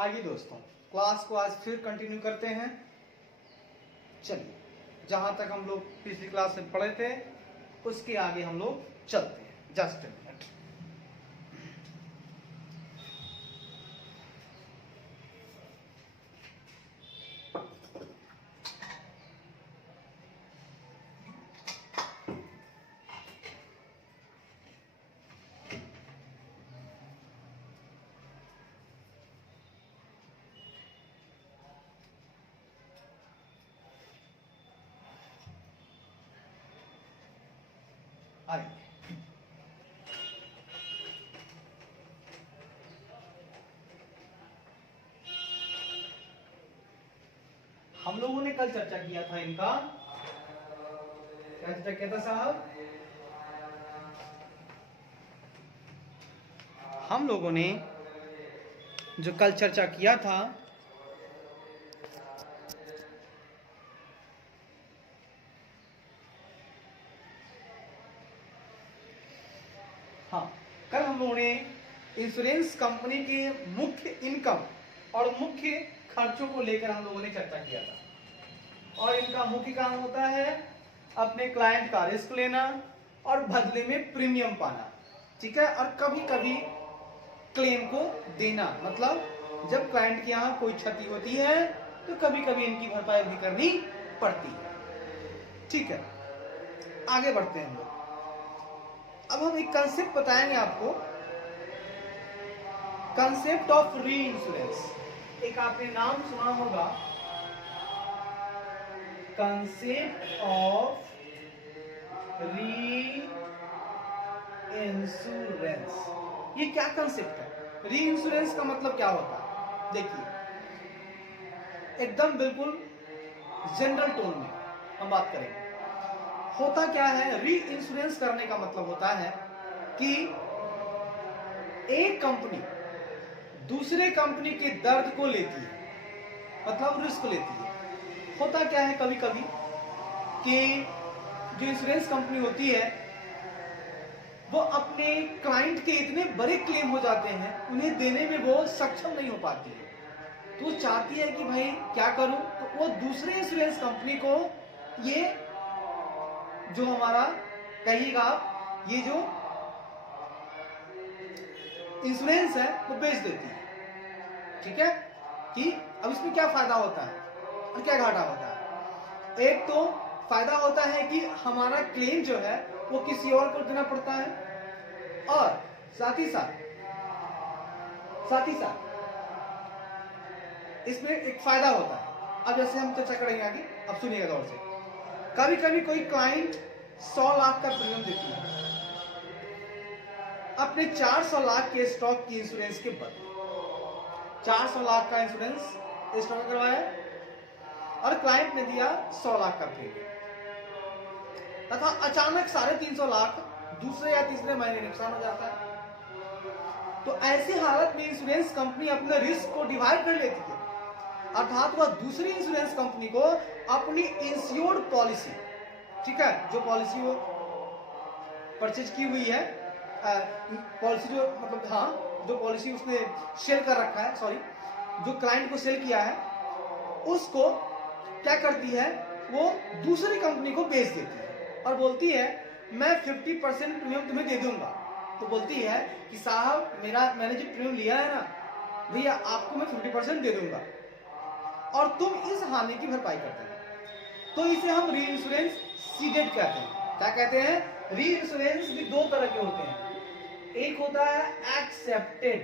आइए दोस्तों, क्लास को आज फिर कंटिन्यू करते हैं। चलिए, जहां तक हम लोग पिछली क्लास में पढ़े थे उसके आगे हम लोग चलते हैं। Just a minute. आइए, हम लोगों ने कल चर्चा किया था इनका, क्या चर्चा किया था साहब? हम लोगों ने जो कल चर्चा किया था हाँ, कल हम लोगों ने इंश्योरेंस कंपनी के मुख्य इनकम और मुख्य खर्चों को लेकर हम लोगों ने चर्चा किया था। और इनका मुख्य काम होता है अपने क्लाइंट का रिस्क लेना और बदले में प्रीमियम पाना, ठीक है। और कभी कभी क्लेम को देना, मतलब जब क्लाइंट के यहाँ कोई क्षति होती है तो कभी कभी इनकी भरपाई भी करनी पड़ती है, ठीक है। आगे बढ़ते हैं हम लोग। अब हम एक कंसेप्ट बताएंगे आपको, कंसेप्ट ऑफ री इंश्योरेंस। एक आपने नाम सुना होगा, कंसेप्ट ऑफ री इंश्योरेंस। ये क्या कंसेप्ट है? री इंश्योरेंस का मतलब क्या होता है? देखिए, एकदम बिल्कुल जनरल टोन में हम बात करेंगे। होता क्या है, री इंश्योरेंस करने का मतलब होता है कि एक कंपनी दूसरे कंपनी के दर्द को लेती है, मतलब रिस्क लेती है। होता क्या है, कभी कभी कि जो इंश्योरेंस कंपनी होती है वो अपने क्लाइंट के इतने बड़े क्लेम हो जाते हैं, उन्हें देने में वो सक्षम नहीं हो पाती है। तो वो चाहती है कि भाई क्या करूं, तो वो दूसरे इंश्योरेंस कंपनी को ये जो हमारा कहिएगा आप, ये जो इंश्योरेंस है वो बेच देती है, ठीक है। कि अब इसमें क्या फायदा होता है और क्या घाटा होता है? एक तो फायदा होता है कि हमारा क्लेम जो है वो किसी और को देना पड़ता है, और साथ ही साथ इसमें एक फायदा होता है। अब जैसे हम चर्चा करेंगे आगे, अब सुनिएगा गौर से। कभी कभी कोई क्लाइंट 100 लाख का प्रीमियम देती है अपने 400 लाख के स्टॉक की इंश्योरेंस के बदले। 400 लाख का इंश्योरेंस स्टॉक करवाया और क्लाइंट ने दिया 100 लाख का प्रीमियम, तथा अचानक 350 लाख दूसरे या तीसरे महीने नुकसान हो जाता है। तो ऐसी हालत में इंश्योरेंस कंपनी अपने रिस्क को डिवाइड कर लेती है, अर्थात वह दूसरी इंश्योरेंस कंपनी को अपनी इंश्योर्ड पॉलिसी, ठीक है, जो पॉलिसी वो परचेज की हुई है, पॉलिसी जो मतलब हाँ, जो पॉलिसी उसने सेल कर रखा है, सॉरी, जो क्लाइंट को सेल किया है, उसको क्या करती है, वो दूसरी कंपनी को बेच देती है और बोलती है मैं 50% प्रीमियम तुम्हें दे दूंगा। तो बोलती है कि साहब मैंने जो प्रीमियम लिया है ना भैया, आपको मैं 50% दे दूंगा और तुम इस हानि की भरपाई करते हैं। तो इसे हम री इंश्योरेंस सीडेड कहते हैं। क्या कहते हैं? री इंश्योरेंस भी दो तरह के होते हैं, एक होता है एक्सेप्टेड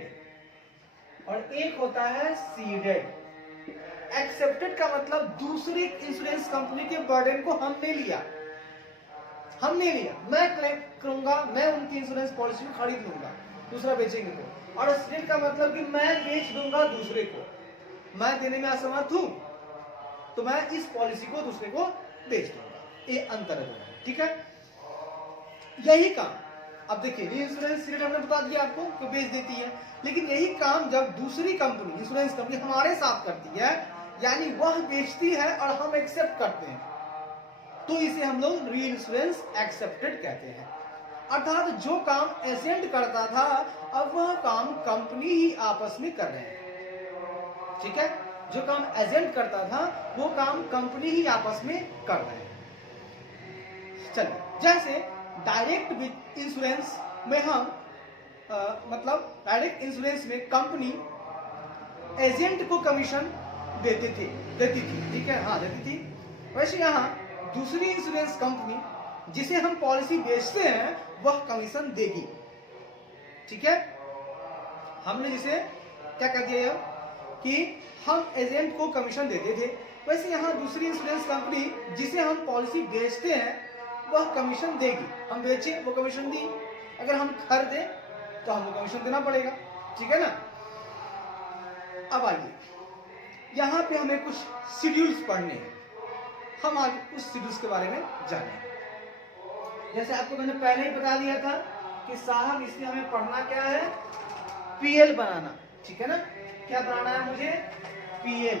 और एक होता है सीडेड। एक्सेप्टेड का मतलब दूसरी इंश्योरेंस कंपनी के बर्डन को हमने लिया, मैं क्लेम करूंगा, मैं उनकी इंश्योरेंस पॉलिसी को खरीद लूंगा, दूसरा बेचेंगे तो। और सीडेड का मतलब कि मैं बेच दूंगा दूसरे को, मैं देने में असमर्थ हूं तो मैं इस पॉलिसी को दूसरे को बेच दूंगा। ये अंतर है, ठीक है। यही काम, अब देखिए, इंश्योरेंस सीडेड हमने बता दिया आपको कि बेच देती है, लेकिन यही काम जब दूसरी कंपनी, इंश्योरेंस कंपनी हमारे साथ करती है, यानी वह बेचती है और हम एक्सेप्ट करते हैं, तो इसे हम लोग री इंश्योरेंस एक्सेप्टेड कहते हैं। अर्थात जो काम एजेंट करता था अब वह काम कंपनी ही आपस में कर रहे हैं। ठीक है, जो काम एजेंट करता था वो काम कंपनी ही आपस में कर रहे हैं। चलिए, जैसे डायरेक्ट इंश्योरेंस में हम मतलब डायरेक्ट इंश्योरेंस में कंपनी एजेंट को कमीशन देती थी, ठीक है, हाँ देती थी। वैसे यहाँ दूसरी इंश्योरेंस कंपनी जिसे हम पॉलिसी बेचते हैं वह कमीशन देगी, ठीक है। हमने जिसे क्या कर दिया कि हम एजेंट को कमीशन देते थे, वैसे यहाँ दूसरी इंश्योरेंस कंपनी जिसे हम पॉलिसी बेचते हैं वह कमीशन देगी। हम बेचे वो कमीशन दी, अगर हम खरीदे तो हमको कमीशन देना पड़ेगा, ठीक है ना। अब आइए, यहाँ पे हमें कुछ शेड्यूल्स पढ़ने हैं, हम आज उस शेड्यूल्स के बारे में जानेंगे। जैसे आपको मैंने पहले ही बता दिया था कि साहब इसमें हमें पढ़ना क्या है, पीएल बनाना, ठीक है ना। क्या बनाना है मुझे, पीएल।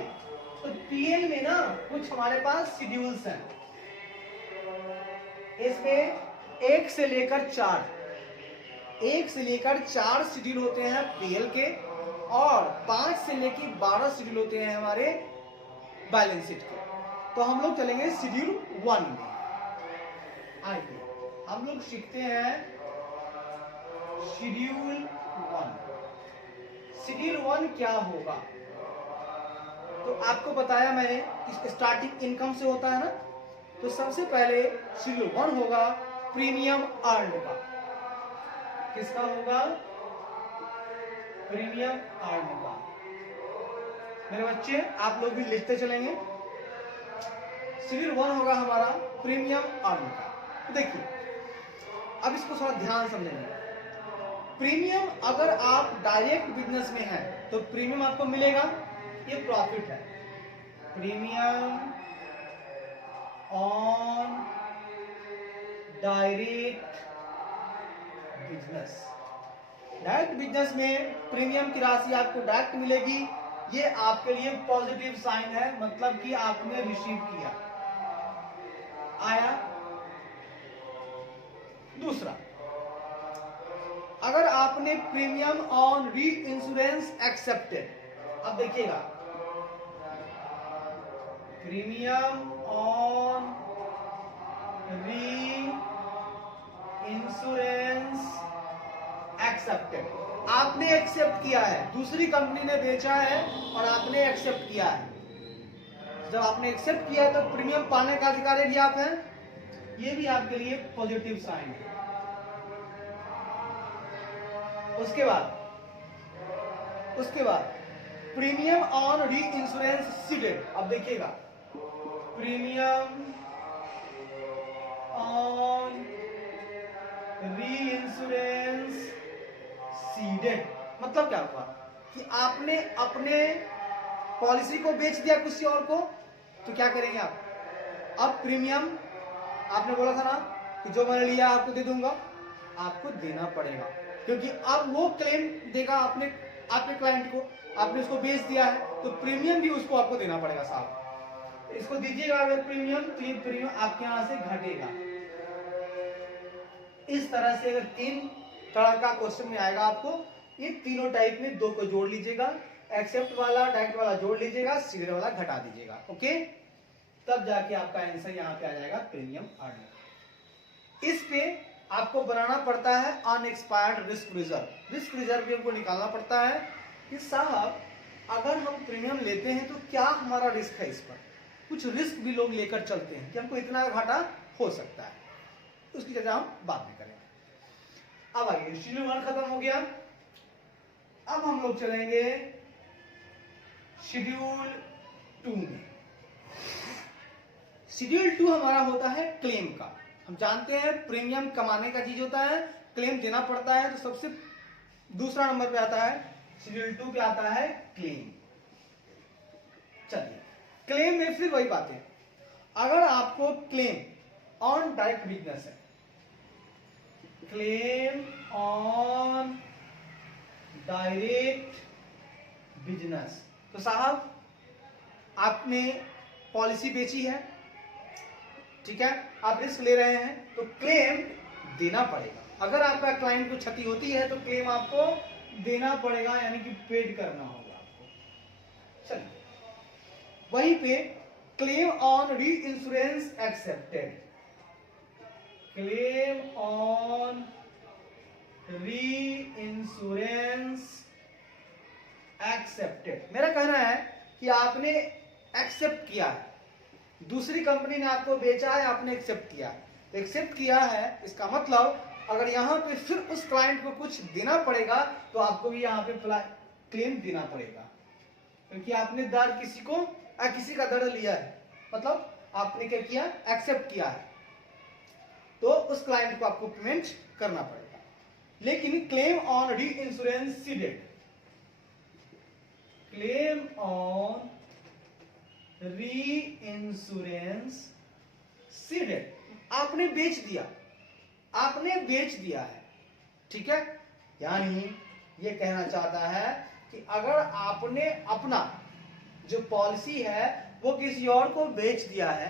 तो पीएल में ना कुछ हमारे पास शेड्यूल्स हैं, इसमें 1 से लेकर 4 शेड्यूल होते हैं पीएल के, और 5 से लेकर 12 शेड्यूल होते हैं हमारे बैलेंस शीट के। तो हम लोग चलेंगे शेड्यूल 1 में। आइए हम लोग सीखते हैं शेड्यूल 1। शेड्यूल 1 क्या होगा, तो आपको बताया मैंने कि स्टार्टिंग इनकम से होता है ना। तो सबसे पहले शेड्यूल 1 होगा प्रीमियम अर्न का। किसका होगा, प्रीमियम अर्न का। मेरे बच्चे आप लोग भी लिखते चलेंगे। शेड्यूल 1 होगा हमारा प्रीमियम अर्न का। तो देखिए, अब इसको थोड़ा ध्यान समझेंगे। प्रीमियम अगर आप डायरेक्ट बिजनेस में हैं तो प्रीमियम आपको मिलेगा, ये प्रॉफिट है। Premium on direct business. Direct business में प्रीमियम की राशि आपको डायरेक्ट मिलेगी, ये आपके लिए पॉजिटिव साइन है, मतलब कि आपने रिसीव किया, आया। दूसरा, अगर आपने प्रीमियम ऑन री इंश्योरेंस एक्सेप्टेड, अब देखिएगा, प्रीमियम ऑन री इंश्योरेंस एक्सेप्टेड, आपने एक्सेप्ट किया है, दूसरी कंपनी ने बेचा है और आपने एक्सेप्ट किया है। जब आपने एक्सेप्ट किया है तो प्रीमियम पाने का अधिकारी भी आप हैं, ये भी आपके लिए पॉजिटिव साइन है। उसके बाद प्रीमियम ऑन री इंश्योरेंस सीडेड। अब देखिएगा, प्रीमियम ऑन री इंश्योरेंस सीडेड मतलब क्या हुआ कि आपने अपने पॉलिसी को बेच दिया किसी और को, तो क्या करेंगे आप, अब प्रीमियम आपने बोला था ना कि जो मैंने लिया आपको दे दूंगा, आपको देना पड़ेगा, क्योंकि अब वो क्लेम देगा आपके क्लाइंट को, आपने उसको बेच दिया है, तो प्रीमियम भी उसको आपको देना पड़ेगा साहब। इसको दीजिएगा अगर प्रीमियम, तो ये प्रीमियम आपके यहां से घटेगा। इस तरह से अगर 3 तरह का क्वेश्चन में आएगा आपको, ये तीनों टाइप में 2 को जोड़ लीजिएगा, एक्सेप्ट वाला डायरेक्ट वाला जोड़ लीजिएगा, सीधे वाला घटा दीजिएगा, ओके। तब जाके आपका आंसर यहाँ पे आ जाएगा प्रीमियम अर्न। इस पे आपको बनाना पड़ता है unexpired risk reserve. Risk reserve भी हमको निकालना पड़ता है कि साहब अगर हम प्रीमियम लेते हैं तो क्या हमारा रिस्क है, इस पर कुछ रिस्क भी लोग लेकर चलते हैं कि हमको इतना घाटा हो सकता है, उसकी चर्चा हम बाद में करेंगे। अब आइए, शेड्यूल 1 खत्म हो गया, अब हम लोग चलेंगे शेड्यूल 2 में। शेड्यूल 2 हमारा होता है क्लेम का। हम जानते हैं प्रीमियम कमाने का चीज होता है, क्लेम देना पड़ता है, तो सबसे दूसरा नंबर पे आता है, शेड्यूल 2 पे आता है क्लेम। चलिए, क्लेम में फिर वही बात है, अगर आपको क्लेम ऑन डायरेक्ट बिजनेस है, क्लेम ऑन डायरेक्ट बिजनेस, तो साहब आपने पॉलिसी बेची है, ठीक है, आप रिस्क ले रहे हैं, तो क्लेम देना पड़ेगा। अगर आपका क्लाइंट को क्षति होती है तो क्लेम आपको देना पड़ेगा, यानी कि पेड करना होगा आपको। चलिए वहीं पे क्लेम ऑन री इंश्योरेंस एक्सेप्टेड, क्लेम ऑन री इंश्योरेंस एक्सेप्टेड। मेरा कहना है कि आपने एक्सेप्ट किया है, दूसरी कंपनी ने आपको बेचा है, आपने एक्सेप्ट किया है। तो एक्सेप्ट किया है इसका मतलब अगर यहां पे फिर उस क्लाइंट को कुछ देना पड़ेगा तो आपको भी यहां पे क्लेम देना पड़ेगा, क्योंकि आपने दर किसी का दर लिया है, मतलब आपने क्या किया, एक्सेप्ट किया है, तो उस क्लाइंट को आपको पेमेंट करना पड़ेगा। लेकिन क्लेम ऑन री इंश्योरेंस सीडेड, क्लेम ऑन री इंश्योरेंस सीडेड, आपने बेच दिया है, ठीक है। यानी ये कहना चाहता है कि अगर आपने अपना जो पॉलिसी है वो किसी और को बेच दिया है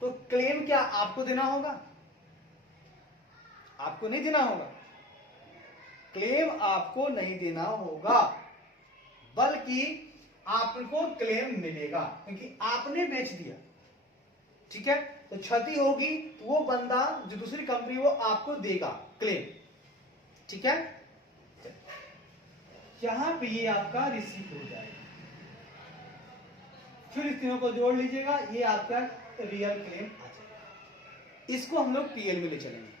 तो क्लेम क्या आपको देना होगा? आपको नहीं देना होगा, क्लेम आपको नहीं देना होगा, बल्कि आपको क्लेम मिलेगा क्योंकि आपने बेच दिया, ठीक है। तो क्षति होगी तो वो बंदा जो दूसरी कंपनी वो आपको देगा क्लेम, ठीक है। यहां पे ये आपका रिसीव हो जाएगा, फिर इस तीनों को जोड़ लीजिएगा, ये आपका रियल क्लेम आ जाएगा। इसको हम लोग पीएल में ले चलेंगे,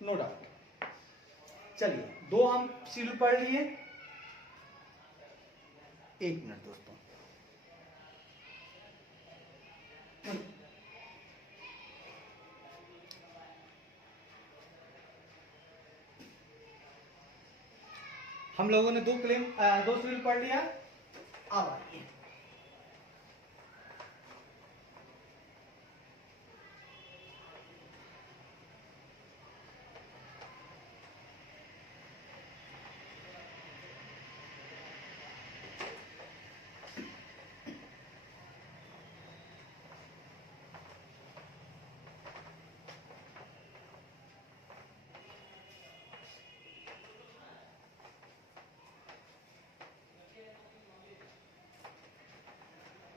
नो डाउट। चलिए दो हम शेड्यूल पढ़ लिए, एक मिनट दोस्तों। हम लोगों ने दो शेड्यूल पढ़ लिया, अब आइए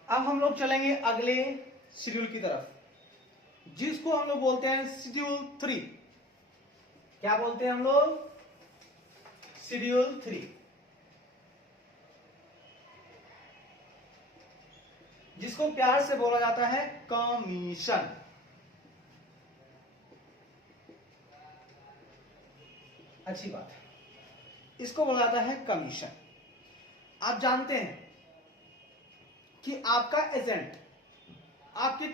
अब हम लोग चलेंगे अगले शेड्यूल की तरफ, जिसको हम लोग बोलते हैं शेड्यूल 3। क्या बोलते हैं हम लोग? शेड्यूल 3, जिसको प्यार से बोला जाता है कमीशन। अच्छी बात है, इसको बोला जाता है कमीशन। आप जानते हैं कि आपका एजेंट आपकी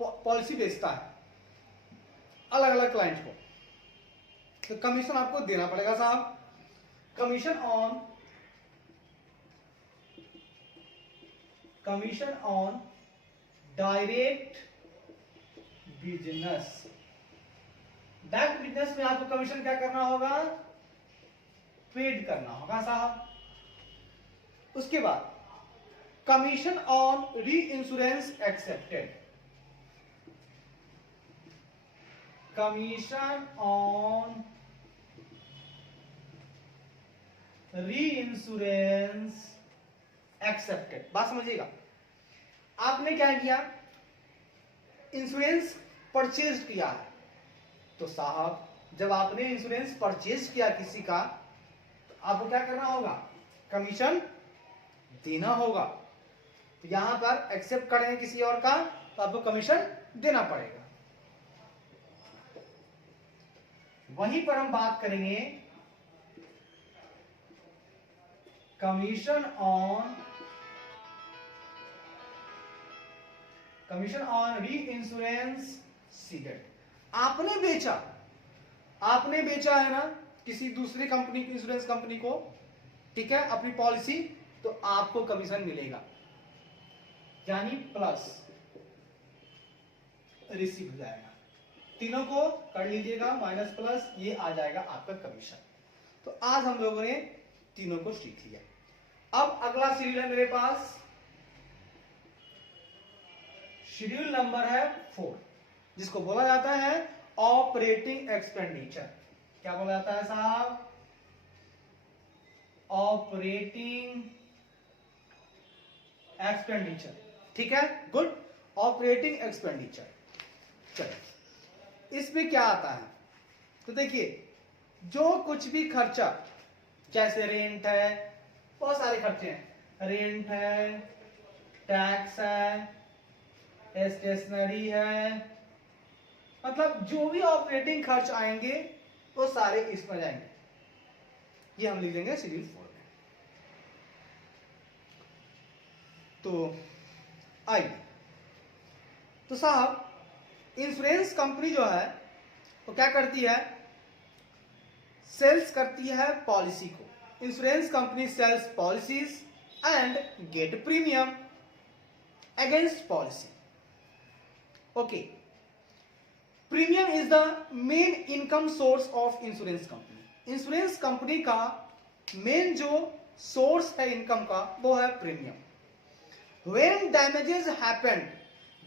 पॉलिसी बेचता है अलग अलग क्लाइंट को, तो कमीशन आपको देना पड़ेगा साहब। Commission on direct business. Direct business में आपको कमीशन क्या करना होगा? पेड करना होगा साहब। उसके बाद कमीशन ऑन री इंश्योरेंस एक्सेप्टेड, कमीशन ऑन री इंश्योरेंस एक्सेप्टेड। बात समझिएगा, आपने क्या किया, इंश्योरेंस परचेज किया है, तो साहब जब आपने इंश्योरेंस परचेज किया किसी का, तो आपको क्या करना होगा? कमीशन देना होगा। तो यहां पर एक्सेप्ट करेंगे किसी और का, तो आपको कमीशन देना पड़ेगा। वहीं पर हम बात करेंगे कमीशन ऑन री इंश्योरेंस सीडेड। आपने बेचा है ना किसी दूसरी कंपनी की, इंश्योरेंस कंपनी को, ठीक है, अपनी पॉलिसी, तो आपको कमीशन मिलेगा, यानी प्लस रिसीव हो जाएगा। तीनों को कर लीजिएगा, माइनस प्लस, ये आ जाएगा आपका कमीशन। तो आज हम लोगों ने तीनों को सीख लिया। अब अगला शेड्यूल है मेरे पास, शेड्यूल नंबर है 4, जिसको बोला जाता है ऑपरेटिंग एक्सपेंडिचर। क्या बोला जाता है साहब? ऑपरेटिंग एक्सपेंडिचर, ठीक है, गुड, ऑपरेटिंग एक्सपेंडिचर। चलो इसमें क्या आता है, तो देखिए जो कुछ भी खर्चा, जैसे रेंट है, बहुत सारे खर्चे हैं, रेंट है, टैक्स है, स्टेशनरी है, मतलब जो भी ऑपरेटिंग खर्च आएंगे वो सारे इसमें जाएंगे। ये हम लिख देंगे शेड्यूल 4 में। तो आइए, तो साहब इंश्योरेंस कंपनी जो है वो क्या करती है, सेल्स करती है पॉलिसी को। Insurance company sells policies and get premium against policy. Okay, premium is the main income source of insurance company. Insurance company का मेन जो सोर्स है इनकम का वो है प्रीमियम। व्हेन डैमेजेस हैपेंड,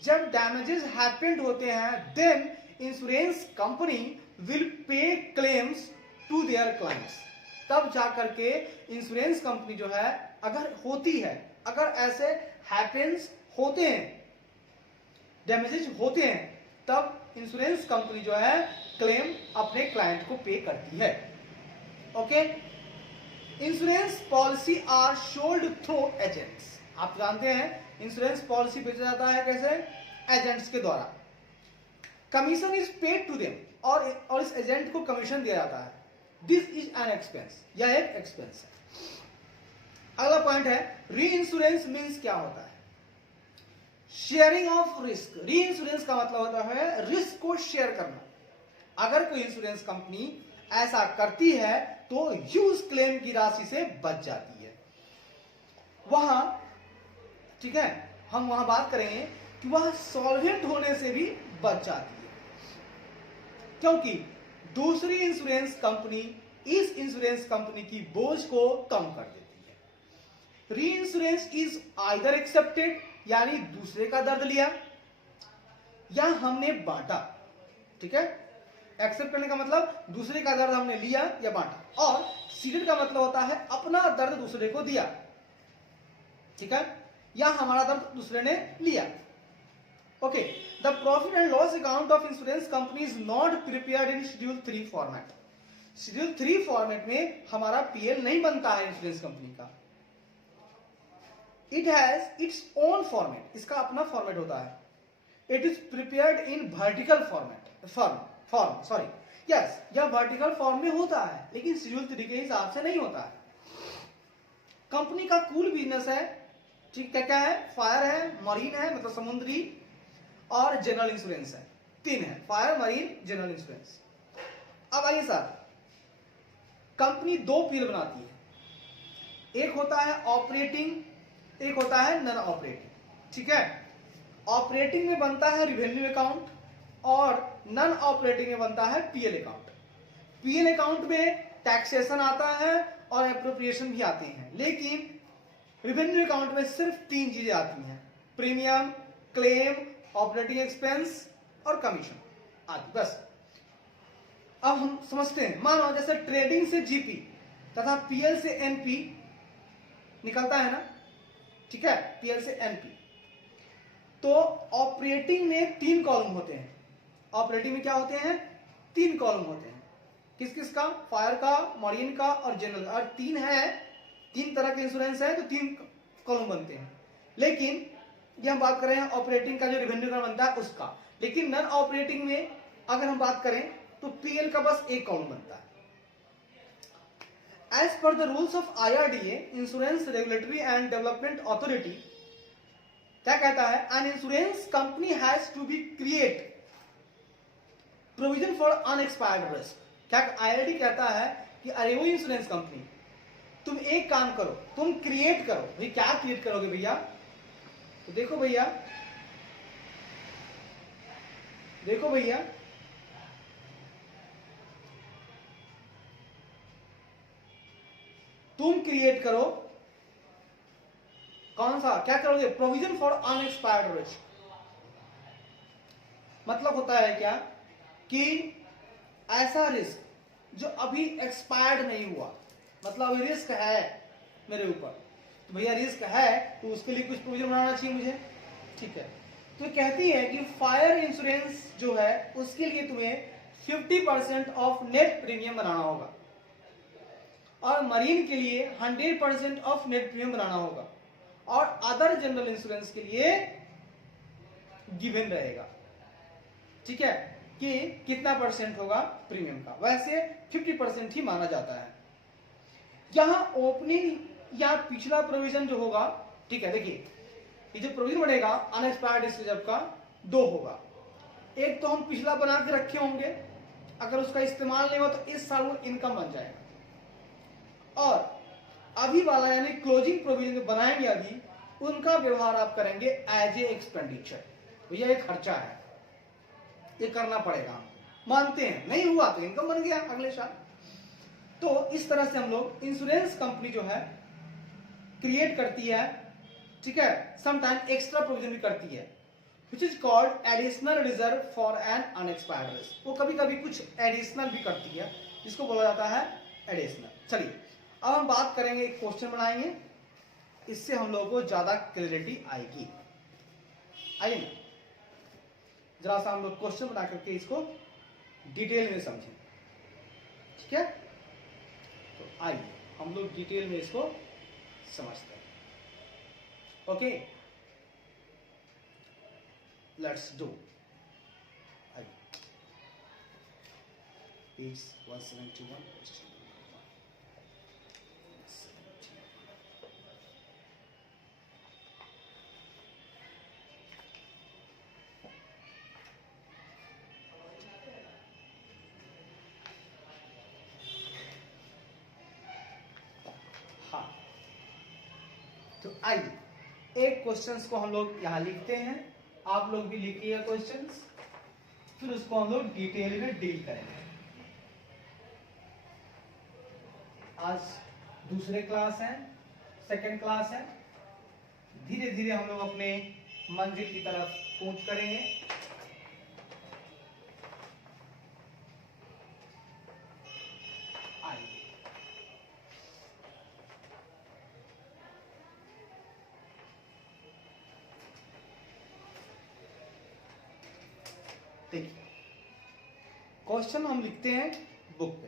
जब डैमेजेस हैपेंड होते हैं, then insurance company will pay claims to their clients. तब जाकर के इंश्योरेंस कंपनी जो है, अगर होती है, अगर ऐसे हैपेंस होते हैं, डैमेजेस होते हैं, तब इंश्योरेंस कंपनी जो है क्लेम अपने क्लाइंट को पे करती है। Okay, insurance policy are sold through agents. आप जानते हैं इंश्योरेंस पॉलिसी बेचा जाता है कैसे, एजेंट्स के द्वारा। Commission is paid to them, और इस एजेंट को कमीशन दिया जाता है। दिस इज एन एक्सपेंस, यह एक एक्सपेंस है। अगला पॉइंट है री इंश्योरेंस मीन्स क्या होता है, शेयरिंग ऑफ रिस्क। री इंश्योरेंस का मतलब होता है रिस्क को शेयर करना। अगर कोई इंश्योरेंस कंपनी ऐसा करती है तो ह्यूज क्लेम की राशि से बच जाती है। वहां, ठीक है, हम वहां बात करेंगे कि वह सॉल्वेंट होने से भी बच जाती है, क्योंकि दूसरी इंश्योरेंस कंपनी इस इंश्योरेंस कंपनी की बोझ को कम कर देती है। री इंश्योरेंस इज आइदर एक्सेप्टेड, यानी दूसरे का दर्द लिया, या हमने बांटा। ठीक है, एक्सेप्ट करने का मतलब दूसरे का दर्द हमने लिया या बांटा, और सीडेड का मतलब होता है अपना दर्द दूसरे को दिया। ठीक है, या हमारा दर्द दूसरे ने लिया। Okay, the profit and loss account of insurance company is not prepared in schedule 3 format. Schedule 3 format में हमारा पीएल नहीं बनता है इंश्योरेंस कंपनी का। It has its own format, इसका अपना फॉर्मेट होता है। It is prepared in vertical format, form sorry, yes, यह वर्टिकल फॉर्म में होता है, लेकिन शेड्यूल 3 के हिसाब से नहीं होता है। कंपनी का कुल बिजनेस है, ठीक है, क्या है, फायर है, मरीन है मतलब समुद्री, और जनरल इंश्योरेंस है। 3 है, फायर, मरीन, जनरल इंश्योरेंस। अब आइए सर, कंपनी 2 पीएल बनाती है, एक होता है ऑपरेटिंग, एक होता है नॉन ऑपरेटिंग। ठीक है, ऑपरेटिंग में बनता है रिवेन्यू अकाउंट, और नॉन ऑपरेटिंग में बनता है पीएल अकाउंट। पीएल अकाउंट में टैक्सेशन आता है और एप्रोप्रिएशन भी आते हैं, लेकिन रिवेन्यू अकाउंट में सिर्फ 3 चीजें आती हैं, प्रीमियम, क्लेम, ऑपरेटिंग एक्सपेंस और कमीशन आदि, बस। अब हम समझते हैं, मानो जैसे ट्रेडिंग से जीपी तथा पीएल से एनपी निकलता है ना, ठीक है, पीएल से एनपी। तो ऑपरेटिंग में 3 कॉलम होते हैं। ऑपरेटिंग में क्या होते हैं, 3 कॉलम होते हैं। किस किस का, फायर का, मरीन का और जनरल। और 3 है, 3 तरह के इंश्योरेंस है, तो 3 कॉलम बनते हैं। लेकिन ये हम बात कर रहे हैं ऑपरेटिंग का, जो रेवेन्यू का बनता है उसका। लेकिन नॉन ऑपरेटिंग में अगर हम बात करें तो पीएल का बस 1 कॉलम बनता है। As per the rules of IRDA, insurance regulatory and development authority, क्या कहता है, an insurance company has to be create provision for unexpired risk. क्या IRDA कहता है कि अरे वो इंश्योरेंस कंपनी, तुम एक काम करो, तुम क्रिएट करो। भाई क्या क्रिएट करोगे भैया, तो देखो भैया, देखो भैया, तुम क्रिएट करो, कौन सा, क्या करोगे, प्रोविजन फॉर अनएक्सपायर्ड रिस्क। मतलब होता है क्या कि ऐसा रिस्क जो अभी एक्सपायर्ड नहीं हुआ, मतलब अभी रिस्क है मेरे ऊपर, तो भैया रिस्क है तो उसके लिए कुछ प्रोविजन बनाना चाहिए मुझे, ठीक है। तो कहती है कि फायर इंश्योरेंस जो है उसके लिए तुम्हें 50% ऑफ नेट प्रीमियम बनाना होगा और मरीन के लिए 100% ऑफ नेट प्रीमियम बनाना होगा और अदर जनरल इंश्योरेंस के लिए गिवन रहेगा, ठीक है, कि कितना परसेंट होगा प्रीमियम का। वैसे 50% ही माना जाता है। यहां ओपनिंग या पिछला प्रोविजन जो होगा, ठीक है, देखिए ये जो प्रोविजन बनेगा अनएक्सपायर्ड डिस्चार्ज का 2 होगा। एक तो हम पिछला बना के रखे होंगे, अगर उसका इस्तेमाल नहीं हुआ तो इस साल वो इनकम बन जाएगा, और अभी वाला यानी क्लोजिंग प्रोविजन जो बनाएंगे अभी उनका व्यवहार आप करेंगे एज ए एक्सपेंडिचर। भैया ये खर्चा है, ये करना पड़ेगा, हम मानते हैं, नहीं हुआ तो इनकम बन गया अगले साल। तो इस तरह से हम लोग इंश्योरेंस कंपनी जो है क्रिएट करती है, ठीक है, समटाइम एक्स्ट्रा प्रोविजन भी करती है which is called additional reserve for an unexpired risk. वो कभी कभी कुछ एडिशनल भी करती है जिसको बोला जाता है एडिशनल। चलिए अब हम बात करेंगे, एक क्वेश्चन बनाएंगे, इससे हम लोगों को ज्यादा क्लैरिटी आएगी। आइए ना जरा सा हम लोग क्वेश्चन बना करके इसको डिटेल में समझें, ठीक है। तो आइए हम लोग डिटेल में इसको समझते हैं। Okay, let's do. पेज 171 तो आइए एक क्वेश्चंस को हम लोग यहां लिखते हैं, आप लोग भी लिखिएगा क्वेश्चंस, फिर उसको हम लोग डिटेल में डील करेंगे। आज दूसरे क्लास है, सेकंड क्लास है, धीरे धीरे हम लोग अपने मंजिल की तरफ कूच करेंगे। आइए देखिए क्वेश्चन हम लिखते हैं बुक पे।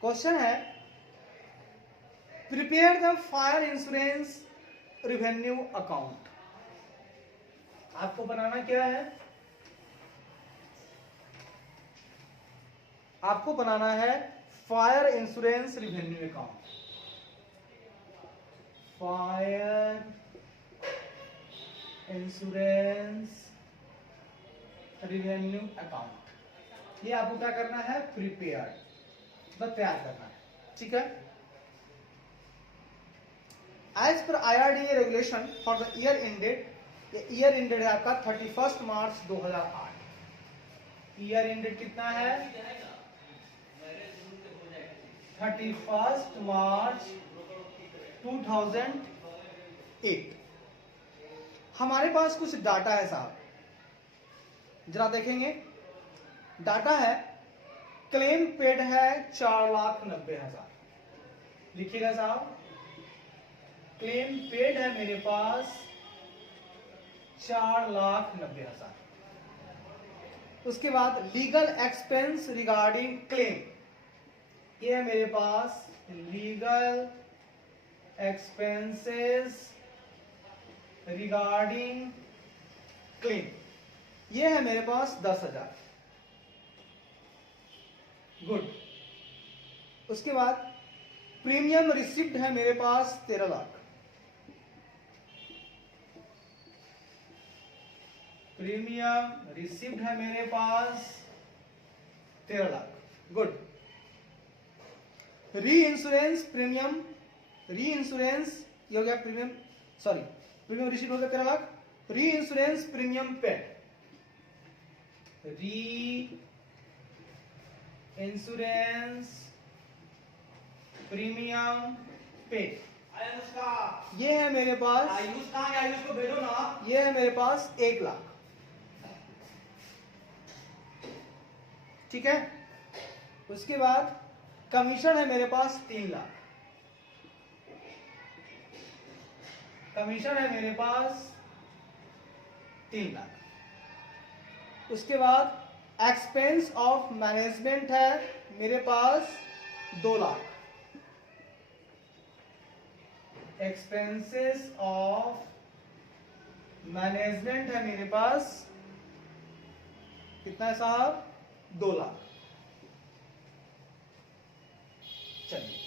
क्वेश्चन है prepare the fire insurance revenue account. आपको बनाना क्या है, आपको बनाना है fire insurance revenue account. Fire insurance revenue account, ये आपको क्या करना है, प्रिपेयर, मतलब तैयार करना है, ठीक है। As per IRDA regulation for the year ended, ये ईयर एंडेड है आपका 31 मार्च 2008। ईयर एंडेड कितना है, 31 मार्च 2008। हमारे पास कुछ डाटा है साहब, जरा देखेंगे। डाटा है क्लेम पेड है 4,90,000, लिखिएगा साहब, क्लेम पेड है मेरे पास 4,90,000। उसके बाद लीगल एक्सपेंस रिगार्डिंग क्लेम, ये है मेरे पास लीगल एक्सपेंसेस रिगार्डिंग क्लेम, ये है मेरे पास 10,000। गुड। उसके बाद प्रीमियम रिसिप्ट है मेरे पास 13 लाख, प्रीमियम रिसिप्ट है मेरे पास 13 लाख। गुड। री इंश्योरेंस प्रीमियम, री इंश्योरेंस ये हो गया प्रीमियम, सॉरी प्रीमियम रिसिप्ट हो गया 13 लाख। री इंश्योरेंस प्रीमियम पेड, री इंश्योरेंस प्रीमियम पेड, ये है मेरे पास, आयुष कहाँ है, आयुष को भेजो ना, ये है मेरे पास 1 लाख, ठीक है। उसके बाद कमीशन है मेरे पास 3 लाख, कमीशन है मेरे पास 3 लाख। उसके बाद एक्सपेंस ऑफ मैनेजमेंट है मेरे पास 2 लाख। एक्सपेंसेस ऑफ मैनेजमेंट है मेरे पास कितना है साहब, 2 लाख। चलिए,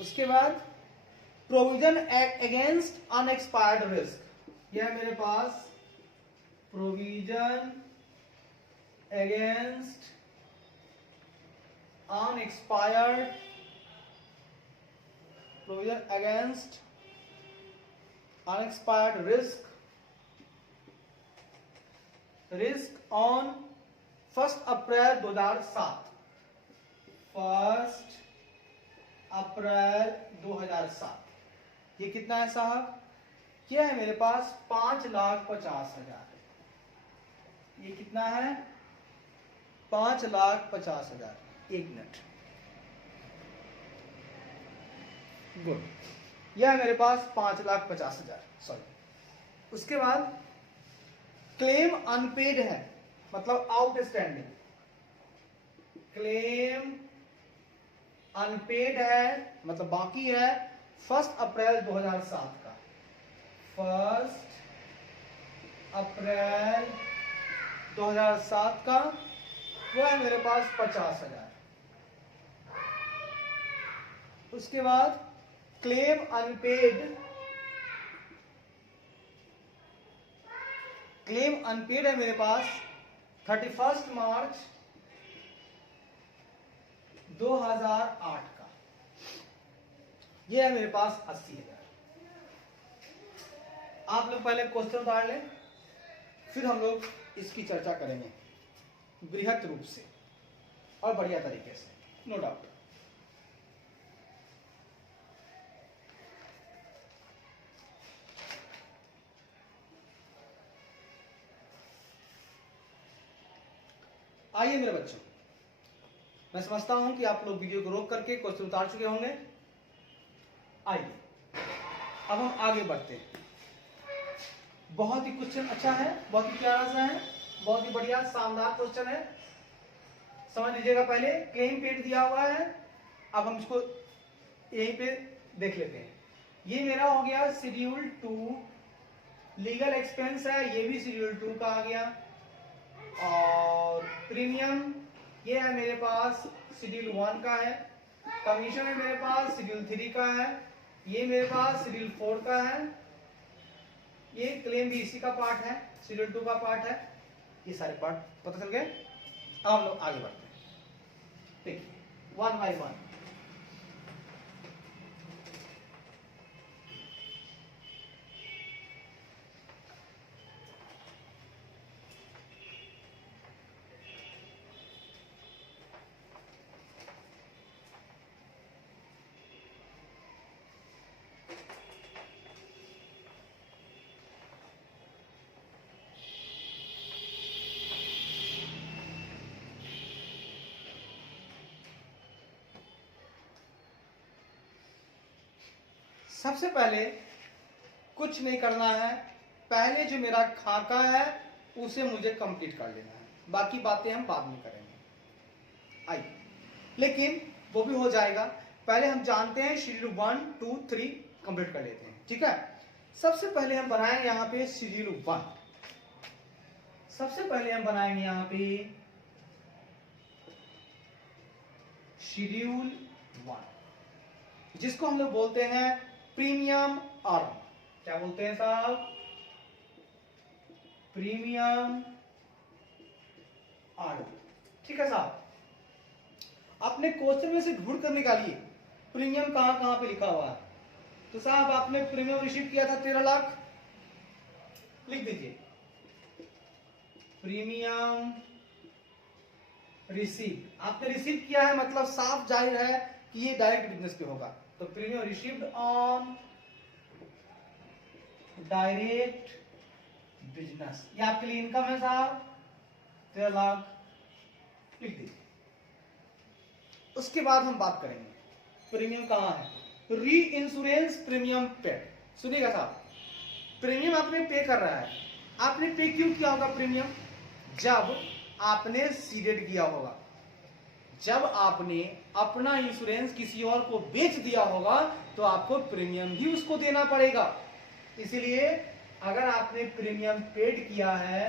उसके बाद प्रोविजन अगेंस्ट अनएक्सपायर्ड रिस्क, यह है मेरे पास provision against unexpired, provision against unexpired risk on 1 April 2007, 1 April 2007। ये कितना है साहब, क्या है मेरे पास 5,50,000। ये कितना है 5,50,000। 1 मिनट, गुड, यह है मेरे पास 5,50,000, सॉरी। उसके बाद क्लेम अनपेड है, मतलब आउटस्टैंडिंग, क्लेम अनपेड है मतलब बाकी है 1 अप्रैल 2007 का, 1 अप्रैल 2007 का, वो है मेरे पास 50,000। उसके बाद क्लेम अनपेड है मेरे पास 31 मार्च 2008 का, ये है मेरे पास 80,000। आप लोग पहले क्वेश्चन उतार लें, फिर हम लोग इसकी चर्चा करेंगे बृहत रूप से और बढ़िया तरीके से, नो डाउट। आइए मेरे बच्चों, मैं समझता हूं कि आप लोग वीडियो को रोक करके क्वेश्चन उतार चुके होंगे। आइए अब हम आगे बढ़ते हैं। बहुत ही क्वेश्चन अच्छा है, बहुत ही प्यारा सा है, बहुत ही बढ़िया शानदार क्वेश्चन है। समझ लीजिएगा, पहले क्लेम पेड दिया हुआ है, अब हम इसको यहीं पे देख लेते हैं। ये मेरा हो गया शेड्यूल 2, लीगल एक्सपेंस है, ये भी शेड्यूल 2 का आ गया। और प्रीमियम ये है मेरे पास शेड्यूल 1 का है। कमीशन है मेरे पास शेड्यूल 3 का है। ये मेरे पास शेड्यूल 4 का है। ये क्लेम भी इसी का पार्ट है, शेड्यूल 2 का पार्ट है। ये सारे पार्ट पता चल गए। अब हम लोग आगे बढ़ते हैं, देखिए 1 बाय 1। सबसे पहले कुछ नहीं करना है, पहले जो मेरा खाका है उसे मुझे कंप्लीट कर लेना है, बाकी बातें हम बाद में करेंगे। आइए, लेकिन वो भी हो जाएगा। पहले हम जानते हैं शेड्यूल 1, 2, 3 कंप्लीट कर लेते हैं, ठीक है। सबसे पहले हम बनाएंगे यहाँ पे शेड्यूल 1। सबसे पहले हम बनाएंगे यहाँ पे शेड्यूल 1, जिसको हम लोग बोलते हैं प्रीमियम अर्न। क्या बोलते हैं साहब? प्रीमियम अर्न, ठीक है साहब। आपने क्वेश्चन में से ढूंढ कर निकालिए प्रीमियम कहां कहां पे लिखा हुआ है। तो साहब आपने प्रीमियम रिसीव किया था 13 लाख, लिख दीजिए प्रीमियम रिसीव। आपने रिसीव किया है मतलब साफ जाहिर है कि ये डायरेक्ट बिजनेस पे होगा। तो premium received on direct business, ये आपके लिए इनकम है साहब 13 लाख, लिख दीजिए। उसके बाद हम बात करेंगे प्रीमियम कहां है। री इंश्योरेंस प्रीमियम पेड, सुनिएगा साहब, प्रीमियम आपने पे कर रहा है, आपने पे क्यों किया होगा प्रीमियम? जब आपने सीडेड किया होगा, जब आपने अपना इंश्योरेंस किसी और को बेच दिया होगा तो आपको प्रीमियम ही उसको देना पड़ेगा। इसलिए अगर आपने प्रीमियम पेड किया है,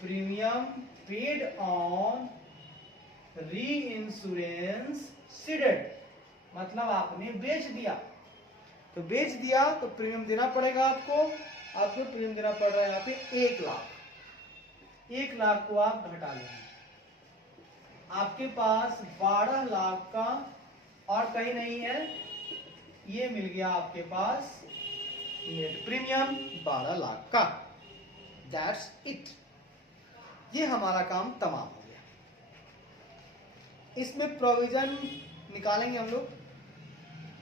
प्रीमियम पेड ऑन री इंश्योरेंस सीडेड, मतलब आपने बेच दिया, तो बेच दिया तो प्रीमियम देना पड़ेगा आपको। आपको प्रीमियम देना पड़ रहा है यहाँ पे 1 लाख। 1 लाख को आप घटा लेंगे, आपके पास 12 लाख का और कहीं नहीं है, ये मिल गया आपके पास नेट प्रीमियम 12 लाख का। दैट्स इट, ये हमारा काम तमाम हो गया। इसमें प्रोविजन निकालेंगे हम लोग,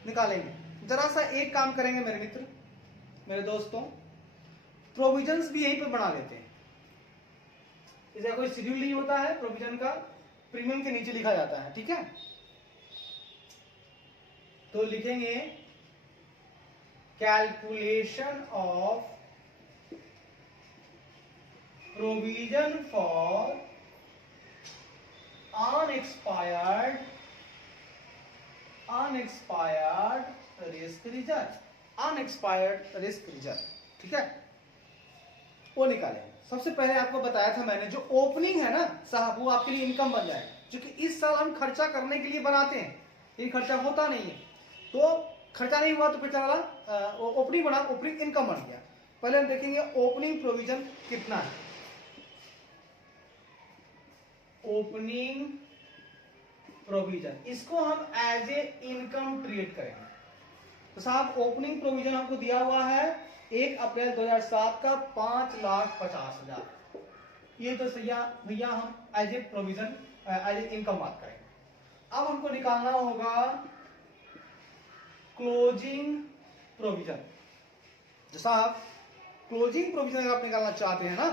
निकालेंगे। जरा सा एक काम करेंगे मेरे मित्र, मेरे दोस्तों, प्रोविजंस भी यहीं पे बना लेते हैं। इसका कोई शेड्यूल नहीं होता है प्रोविजन का, प्रीमियम के नीचे लिखा जाता है, ठीक है। तो लिखेंगे calculation of provision for unexpired risk reserve, unexpired risk reserve, ठीक है, वो निकालेंगे। सबसे पहले आपको बताया था मैंने, जो ओपनिंग है ना साहब, वो आपके लिए इनकम बन जाएगा, क्योंकि इस साल हम खर्चा करने के लिए बनाते हैं, लेकिन खर्चा होता नहीं है, तो खर्चा नहीं हुआ तो फिर चला ओपनिंग बना, ओपनिंग इनकम बन गया। पहले हम देखेंगे ओपनिंग प्रोविजन कितना है। ओपनिंग प्रोविजन, इसको हम एज ए इनकम ट्रीट करेंगे। तो साहब ओपनिंग प्रोविजन हमको दिया हुआ है 1 अप्रैल 2007 का 5,50,000। ये तो भैया हम as a provision, as a income बात करेंगे। अब हमको निकालना होगा क्लोजिंग प्रोविजन। तो साहब क्लोजिंग प्रोविजन अगर आप निकालना चाहते हैं ना,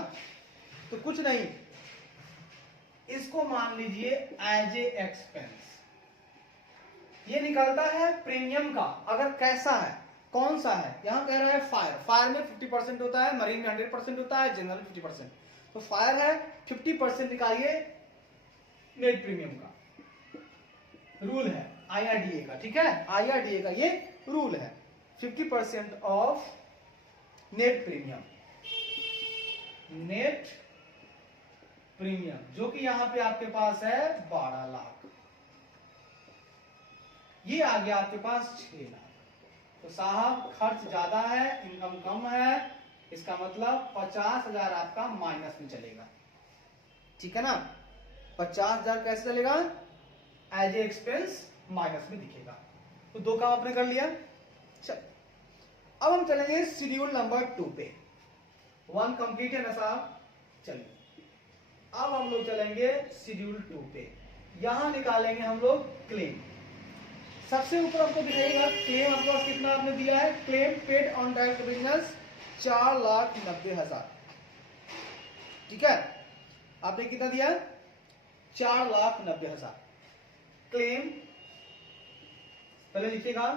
तो कुछ नहीं, इसको मान लीजिए एज ए एक्सपेंस। ये निकलता है प्रीमियम का, अगर कैसा है, कौन सा है, यहां कह रहा है फायर, फायर में 50% होता है, मरीन में 100% होता है, जनरल 50%, तो फायर है 50% निकालिए नेट प्रीमियम का, रूल है IRDA का, ठीक है, IRDA का ये रूल है, 50% of net premium, net premium, जो कि यहां पे आपके पास है 12 लाख, ये आ गया आपके पास 6 लाख। तो साहब खर्च ज्यादा है, इनकम कम है, इसका मतलब 50,000 आपका माइनस में चलेगा, ठीक है ना। 50,000 कैसे चलेगा? एज ए एक्सपेंस माइनस में दिखेगा। तो 2 काम आपने कर लिया। चल अब हम चलेंगे शेड्यूल नंबर 2 पे। 1 कंप्लीट है ना साहब, चलिए अब हम लोग चलेंगे शेड्यूल 2 पे। यहां निकालेंगे हम लोग क्लेम। सबसे ऊपर आपको दिखाएगा क्लेम आपके पास कितना आपने दिया है, claim paid on direct business 4,90,000, ठीक है, आपने कितना दिया? 4,90,000। क्लेम पहले लिखिएगा,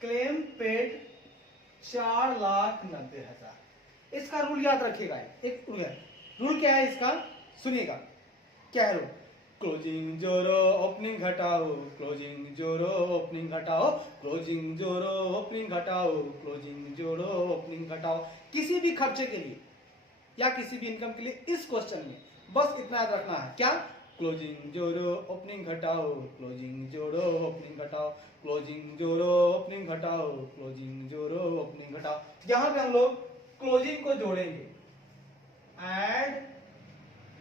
क्लेम पेड 4,90,000। इसका रूल याद रखिएगा, एक रूल है। रूल क्या है इसका, सुनिएगा क्या है रूल। क्लोजिंग जोरो ओपनिंग घटाओ, क्लोजिंग जोरो ओपनिंग घटाओ, क्लोजिंग जोरो ओपनिंग घटाओ, क्लोजिंग जोरो ओपनिंग घटाओ। किसी भी खर्चे के लिए या किसी भी इनकम के लिए इस क्वेश्चन में बस इतना याद रखना है, क्या? क्लोजिंग जोरो ओपनिंग घटाओ, क्लोजिंग जोरो ओपनिंग घटाओ, क्लोजिंग जोरो ओपनिंग घटाओ, क्लोजिंग जोरो ओपनिंग घटाओ। यहां पे हम लोग क्लोजिंग को जोड़ेंगे, एड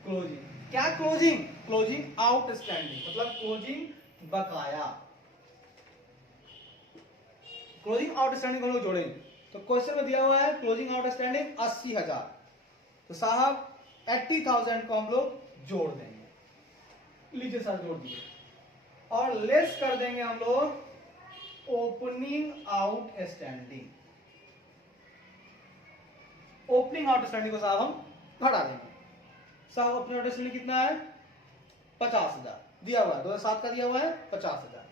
क्लोजिंग। क्या क्लोजिंग? क्लोजिंग आउटस्टैंडिंग, मतलब क्लोजिंग बकाया, क्लोजिंग आउटस्टैंडिंग हम लोग जोड़ेंगे। तो क्वेश्चन में दिया हुआ है क्लोजिंग आउटस्टैंडिंग 80,000, तो साहब 80,000 को हम लोग जोड़ देंगे, लीजिए सर जोड़ दिए, और लेस कर देंगे हम लोग ओपनिंग आउटस्टैंडिंग। ओपनिंग आउटस्टैंडिंग को साहब हम घटा देंगे। साहब ओपनिंग आउटस्टैंडिंग कितना है? 50,000 दिया हुआ है, 2007 का दिया हुआ है 50,000,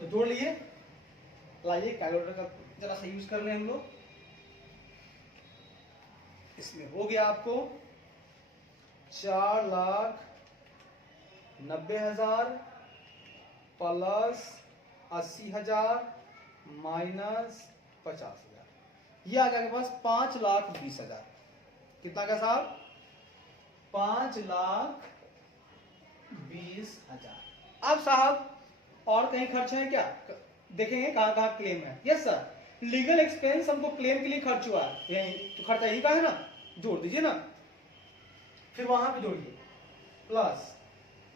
तो जोड़ लिए। लाइए कैलकुलेटर का जरा सा यूज कर लें हम लोग। इसमें हो गया आपको 4,90,000 प्लस 80,000 माइनस 50,000, ये आ गया आपके पास 5,20,000। कितना का साहब? 5,20,000। अब साहब और कहीं खर्च है क्या? देखेंगे कहां कहां क्लेम है। यस सर, लीगल एक्सपेंस हमको क्लेम के लिए खर्च हुआ है, यही तो खर्चा यही का है ना, जोड़ दीजिए ना, फिर वहां भी जोड़िए प्लस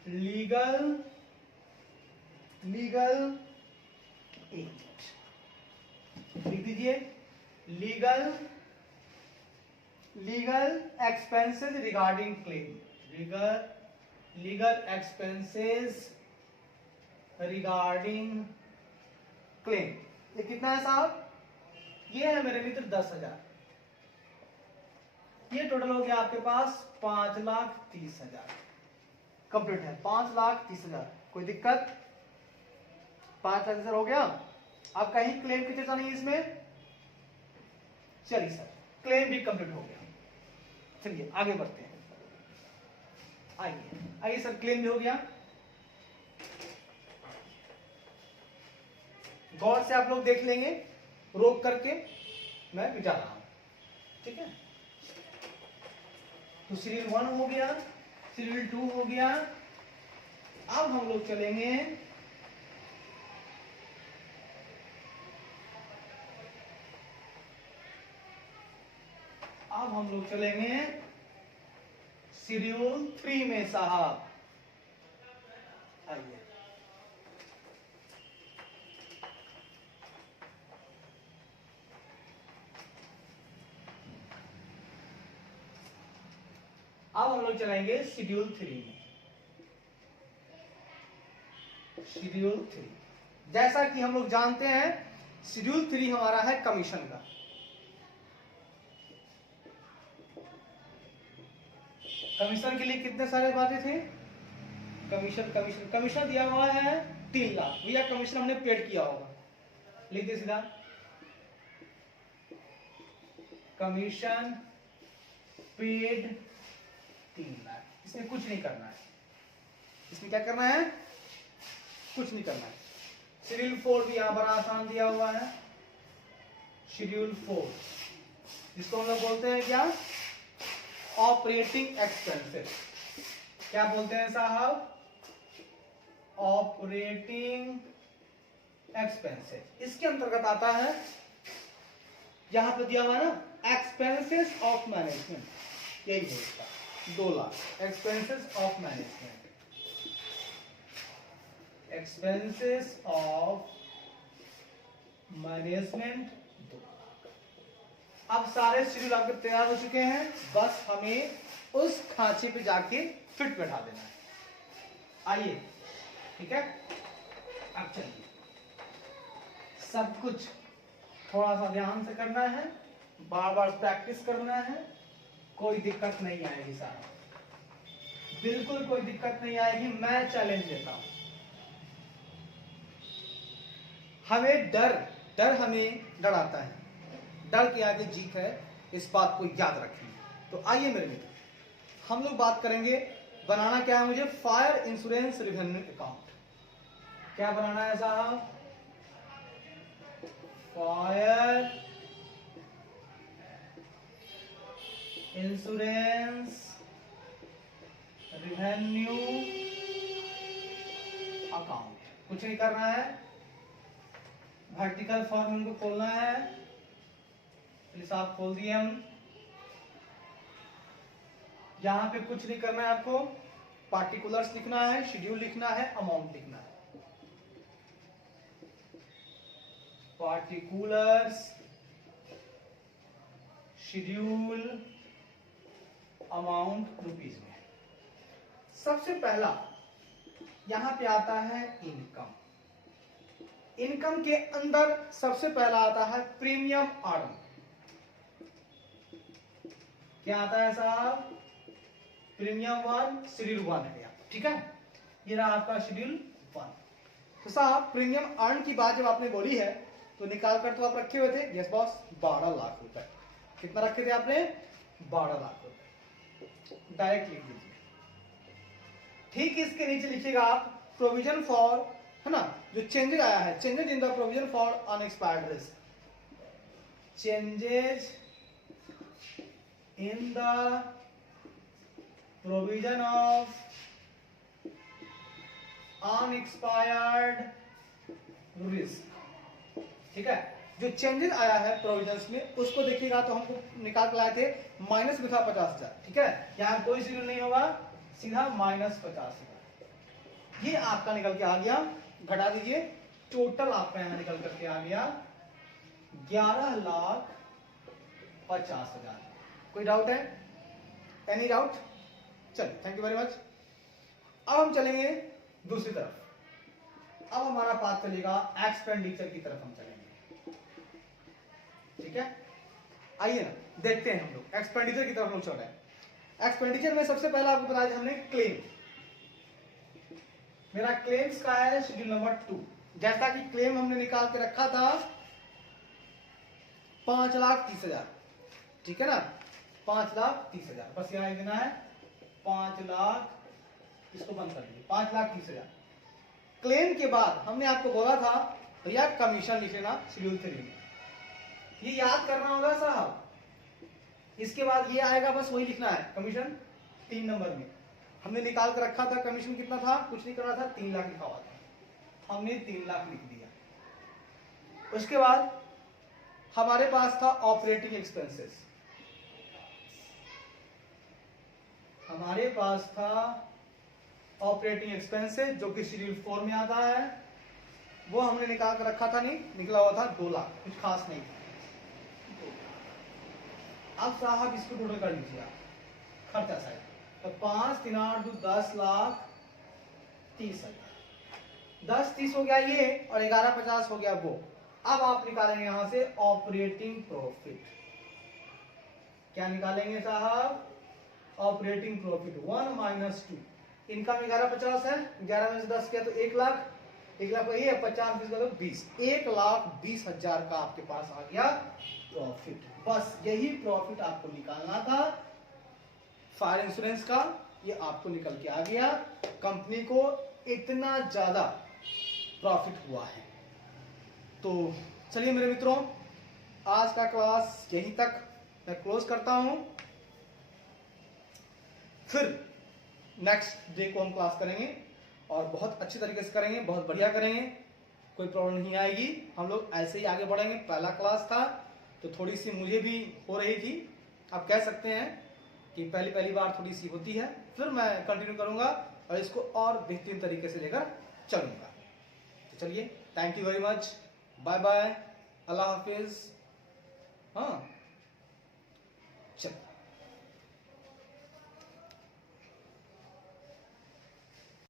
लीगल लिख दीजिए legal expenses regarding claim, legal expenses regarding claim. ये कितना है साहब? ये है मेरे मित्र 10,000। ये टोटल हो गया आपके पास 5,30,000। कंप्लीट है 5,30,000। कोई दिक्कत? 5,00,000 हो गया। अब कहीं क्लेम की चर्चा नहीं इसमें? चलिए सर, क्लेम भी कंप्लीट हो गया। चलिए आगे बढ़ते हैं। आइए सर, क्लेम भी हो गया। गौर से आप लोग देख लेंगे, रोक करके मैं मिटा रहा हूं, ठीक है। तो सीरियल 1 हो गया, सीरियल 2 हो गया। अब हम लोग चलेंगे शेड्यूल 3 में साहब। आइए, अब हम लोग चलेंगे शेड्यूल 3 में। शेड्यूल 3, जैसा कि हम लोग जानते हैं शेड्यूल 3 हमारा है कमीशन का। कमीशन के लिए कितने सारे बातें थे? कमीशन दिया हुआ है 3 लाख। भैया कमीशन हमने पेड किया होगा, लिख दे सीधा, कमीशन पेड 3 लाख। इसमें कुछ नहीं करना है, इसमें क्या करना है? कुछ नहीं करना है। शेड्यूल 4 भी यहां पर आसान दिया हुआ है। शेड्यूल 4 जिसको हम लोग बोलते हैं क्या? Operating expenses. क्या बोलते हैं साहब? Operating expenses. इसके अंतर्गत आता है, यहां पे दिया हुआ है ना, एक्सपेंसेस ऑफ मैनेजमेंट, यही है इसका 2 lakh. Expenses of management, expenses of management 2 lakh. अब सारे शेड्यूल आपके तैयार हो चुके हैं, बस हमें उस खांचे पे जाके फिट बैठा देना है। आइए, ठीक है। अब चलिए, सब कुछ थोड़ा सा ध्यान से करना है, बार बार प्रैक्टिस करना है, कोई दिक्कत नहीं आएगी साहब, बिल्कुल कोई दिक्कत नहीं आएगी, मैं चैलेंज देता हूं। हमें डर हमें डराता है, डर के आगे जीत है, इस बात को याद रखिए। तो आइए मेरे मित्र, हम लोग बात करेंगे, बनाना क्या है मुझे? Fire insurance revenue account. क्या बनाना है साहब? Fire insurance revenue account. कुछ नहीं करना है, वर्टिकल फॉर्म को खोलना है, साहब खोल दिए हम। यहां पे कुछ नहीं करना है आपको, पार्टिकुलर्स लिखना है, शेड्यूल लिखना है, अमाउंट लिखना है। पार्टिकुलर्स, शेड्यूल, अमाउंट रुपीज में। सबसे पहला यहां पे आता है इनकम। इनकम के अंदर सबसे पहला आता है प्रीमियम अर्न। क्या आता है साहब? प्रीमियम 1, शेड्यूल 1 है, ठीक है। ये रहा आपका शेड्यूल 1। तो साहब प्रीमियम अर्न की बात जब आपने बोली है, तो निकाल कर तो आप रखे हुए थे, यस बॉस, 12 लाख रुपए। कितना रखे थे आपने? 12 लाख रुपए। डायरेक्ट लिख दीजिए। ठीक इसके नीचे लिखिएगा आप प्रोविजन फॉर, है ना, जो चेंजेज आया है, changes in the provision for unexpired risk, changes in the provision of unexpired risk. ठीक है, जो चेंजेस आया है प्रोविजंस में उसको देखिएगा तो हमको निकाल के लाए थे माइनस में था 50,000। ठीक है, यहां कोई जीरो नहीं होगा, सीधा माइनस 50,000। ये आपका निकल के आ गया, घटा दीजिए, टोटल आपका यहां निकल करके आ गया 11,50,000। कोई डाउट है? Any doubt? चलिए, थैंक यू वेरी मच। अब हम चलेंगे दूसरी तरफ। अब हमारा पाथ चलेगा एक्सपेंडिचर की तरफ हम चलेंगे। ठीक है, आइए ना देखते हैं हम लोग एक्सपेंडिचर की तरफ हम चल रहे हैं। एक्सपेंडिचर में सबसे पहला आपको बताया हमने क्लेम। मेरा क्लेम्स का है शेड्यूल नंबर 2। जैसा कि क्लेम हमने निकाल के रखा था 5,30,000। ठीक है ना, 5,30,000, बस यहां देना है 5 लाख, इसको बंद कर दीजिए, 5,30,000। क्लेम के बाद हमने आपको बोला था भैया कमीशन लिख लेना शेड्यूल 3 में, ये याद करना होगा साहब। इसके बाद ये आएगा, बस वही लिखना है, कमीशन 3 नंबर में हमने निकाल कर रखा था। कमीशन कितना था? कुछ नहीं करना था, 3 लाख लिखा हुआ था, हमने 3 लाख लिख दिया। उसके बाद हमारे पास था ऑपरेटिंग एक्सपेंसेस, हमारे पास था ऑपरेटिंग एक्सपेंसेस जो कि शेड्यूल 4 में आता है। वो हमने निकाल कर रखा था, नहीं निकला हुआ था 2 लाख, कुछ खास नहीं था। अब साहब इसको टोटल कर लीजिए आप, खर्चा साइड, तो 5 3 8 2 10,30,000, 10,30 हो गया ये, और 11,50 हो गया वो। अब आप निकालेंगे यहां से ऑपरेटिंग प्रॉफिट। क्या निकालेंगे साहब? Operating profit 1 minus 2। इनकम 11,50 है, 11 में से 10 किया तो 1 लाख, 1 लाख ये 50 का तो 20, 1,20,000 का आपके पास आ गया प्रॉफिट। बस यही प्रॉफिट आपको निकालना था फायर इंश्योरेंस का, ये आपको निकल के आ गया। कंपनी को इतना ज्यादा प्रॉफिट हुआ है। तो चलिए मेरे मित्रों, आज का क्लास यहीं तक मैं क्लोज करता हूं। फिर नेक्स्ट डे को हम क्लास करेंगे और बहुत अच्छी तरीके से करेंगे, बहुत बढ़िया करेंगे, कोई प्रॉब्लम नहीं आएगी। हम लोग ऐसे ही आगे बढ़ेंगे। पहला क्लास था तो थोड़ी सी मुझे भी हो रही थी, आप कह सकते हैं कि पहली बार थोड़ी सी होती है। फिर मैं कंटिन्यू करूंगा और इसको और बेहतरीन तरीके से लेकर चलूंगा। तो चलिए, thank you very much, bye bye, अल्लाह हाफिज। हाँ चलो।